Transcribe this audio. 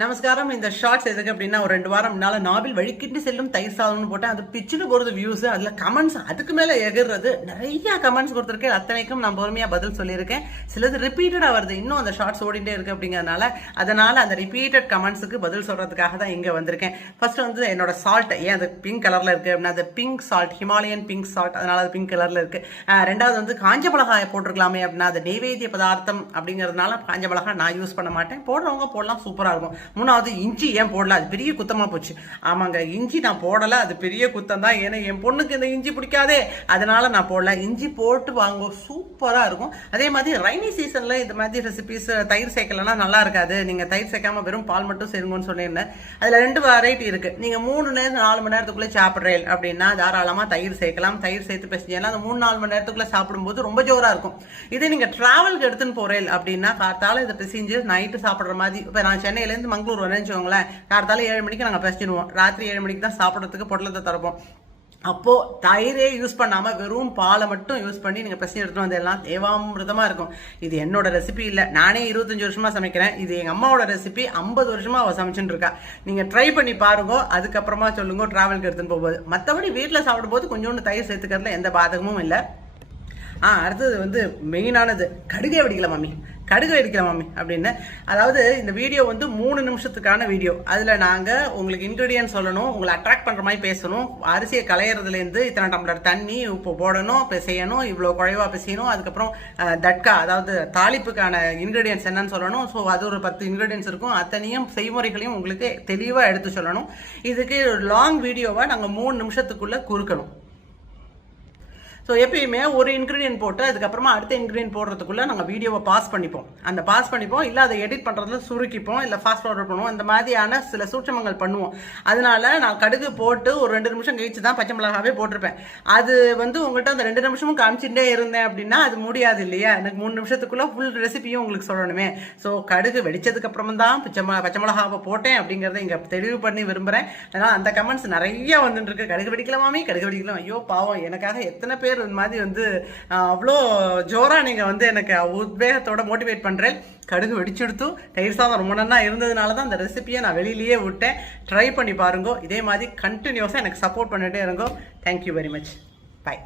நமஸ்காரம். இந்த ஷார்ட்ஸ் எதுக்கு அப்படின்னா, ஒரு 2 வாரம் முன்னால நாவில் வழிக்கிட்டு செல்லும் தயிர் சாதம்னு போட்டேன். அது பிச்சுட்டு போகிறது வியூஸ், அதில் கமெண்ட்ஸ் அதுக்கு மேலே எகிறது. நிறைய கமெண்ட்ஸ் கொடுத்துருக்கேன். அத்தனைக்கும் நான் பொறுமையாக பதில் சொல்லியிருக்கேன். சிலது ரிப்பீட்டடாக வருது, இன்னும் அந்த ஷார்ட்ஸ் ஓடிட்டே இருக்கு அப்படிங்கிறதுனால அதனால் அந்த ரிப்பீட்டட் கமெண்ட்ஸுக்கு பதில் சொல்கிறதுக்காக தான் இங்கே வந்திருக்கேன். ஃபர்ஸ்ட் வந்து என்னோட சால்ட் ஏன் அது பிங்க் கலரில் இருக்குது அப்படின்னா, அது pink salt, Himalayan pink salt, அதனால் அது பிங்க் கலரில் இருக்குது. ரெண்டாவது வந்து காஞ்ச மிளகாயை போட்டிருக்கலாமே அப்படின்னா, அது நெய்வேத்திய பதார்த்தம் அப்படிங்கிறதுனால காஞ்ச மிளகாய் நான் யூஸ் பண்ண மாட்டேன். போடுறவங்க போடலாம், சூப்பராக இருக்கும். மூணாவது இஞ்சி ஏன் போடல, அது பெரிய குத்தமாக போச்சு. ஆமாங்க, இஞ்சி நான் போடலை, அது பெரிய குத்தம் தான். ஏன்னா என் பொண்ணுக்கு இந்த இஞ்சி பிடிக்காதே, அதனால நான் போடல. இஞ்சி போட்டு வாங்க, சூப்பராக இருக்கும். அதே மாதிரி ரைனி சீசனில் இந்த மாதிரி ரெசிபிஸ் தயிர் சேர்க்கலன்னா நல்லா இருக்காது. நீங்கள் தயிர் சேர்க்காம வெறும் பால் மட்டும் சேருங்கன்னு சொல்லியிருந்தேன். அதில் 2 வெரைட்டி இருக்குது. நீங்கள் 3-4 மணி நேரத்துக்குள்ளே சாப்பிட்றேன் அப்படின்னா தாராளமாக தயிர் சேர்க்கலாம். தயிர் சேர்த்து பேசிக்கலாம். அந்த 3-4 மணி நேரத்துக்குள்ளே சாப்பிடும்போது ரொம்ப ஜோராக இருக்கும். இதே நீங்கள் ட்ராவலுக்கு எடுத்துன்னு போகிறேன் அப்படின்னா காத்தால இதை பிசைஞ்சு நைட்டு சாப்பிட்ற மாதிரி. இப்போ நான் சென்னையிலேருந்து மங்களூர் வரேன்னு வச்சுக்கோங்களேன், காத்தால 7 மணிக்கு நாங்கள் பிசைச்சிடுவோம். ராத்திரி 7 மணிக்கு தான் சாப்பிட்றதுக்கு பொட்டலத்தை தரப்போம். அப்போது தயிரே யூஸ் பண்ணாமல் வெறும் பாலை மட்டும் யூஸ் பண்ணி நீங்கள் பிரச்சனை எடுத்துகிட்டு வந்து எல்லாம் தேவாமிருதமாக இருக்கும். இது என்னோட ரெசிபி இல்லை, நானே 25 வருஷமாக சமைக்கிறேன். இது எங்கள் அம்மாவோட ரெசிபி, 50 வருஷமாக அவள் சமைச்சுட்டு இருக்கா. நீங்கள் ட்ரை பண்ணி பாருங்க, அதுக்கப்புறமா சொல்லுங்க ட்ராவலுக்கு எடுத்துன்னு போகும்போது. மற்றபடி வீட்டில் சாப்பிடும்போது கொஞ்சோண்டு தயிர் சேர்த்துக்கிறதுல எந்த பாதகமும் இல்லை. அடுத்தது வந்து மெயினானது, கடுகை வெடிக்கல மாமி, கடுகு வெடிக்கல மாமி அப்படின்னு. அதாவது இந்த வீடியோ வந்து 3 நிமிஷத்துக்கான வீடியோ. அதில் நாங்கள் உங்களுக்கு இன்க்ரீடியன்ட் சொல்லணும், உங்களை அட்ராக்ட் பண்ணுற மாதிரி பேசணும். அரிசியை களையிறதுலேருந்து இத்தனை டம்ளர் தண்ணி உப்பு போடணும், பிசையணும், இவ்வளோ குழைவாக பிசையணும். அதுக்கப்புறம் தட்கா, அதாவது தாளிப்புக்கான இன்க்ரீடியன்ட்ஸ் என்னன்னு சொல்லணும். ஸோ அது ஒரு 10 இன்க்ரீடியன்ட்ஸ் இருக்கும். அத்தனையும் செய்முறைகளையும் உங்களுக்கு தெளிவாக எடுத்து சொல்லணும். இதுக்கு லாங் வீடியோவை நாங்கள் 3 நிமிஷத்துக்குள்ளே குறுக்கணும். ஸோ எப்பயுமே ஒரு இன்க்ரீடியன்ட் போட்டு அதுக்கப்புறமா அடுத்த இன்க்ரீடியன்ட் போடுறதுக்குள்ளே நாங்கள் வீடியோவை பாஸ் பண்ணிப்போம். இல்லை அதை எடிட் பண்ணுறதுல சுருக்கிப்போம், இல்லை ஃபாஸ்ட் ஃபார்வர்ட் பண்ணுவோம். இந்த மாதிரியான சில சூட்சமங்கள் பண்ணுவோம். அதனால நான் கடுகு போட்டு ஒரு 2 நிமிஷம் கழிச்சு தான் பச்சை மிளகாவே போட்டிருப்பேன். அது வந்து உங்கள்கிட்ட அந்த 2 நிமிஷமும் காமிச்சுட்டே இருந்தேன் அப்படின்னா அது முடியாது இல்லையா. எனக்கு 3 நிமிஷத்துக்குள்ளே ஃபுல் ரெசிபியும் உங்களுக்கு சொல்லணுமே. ஸோ கடுகு வெடிச்சதுக்கப்புறமா தான் பச்சை மிளகாவை போட்டேன் அப்படிங்கிறத இங்கே தெளிவு பண்ணி விரும்புகிறேன். அதனால் அந்த கமெண்ட்ஸ் நிறைய வந்துட்டு இருக்கு. கடுகு வெடிக்கலாமே, கடுகு வெடிக்கலாம். ஐயோ பாவம், எனக்காக எத்தனை பேர் இந்த மாதிரி வந்து அவ்வளோ ஜோராக நீங்கள் வந்து எனக்கு உத்வேகத்தோட மோட்டிவேட் பண்ணுறேன். கடுகு வெடிச்செடுத்து தயிர் சாதம் ரொம்ப நல்லா இருந்ததுனால தான் அந்த ரெசிபியை நான் வெளியிலேயே விட்டேன். ட்ரை பண்ணி பாருங்க. இதே மாதிரி கண்டினியூஸாக எனக்கு சப்போர்ட் பண்ணிகிட்டே இருங்கோ. Thank you very much. பாய்.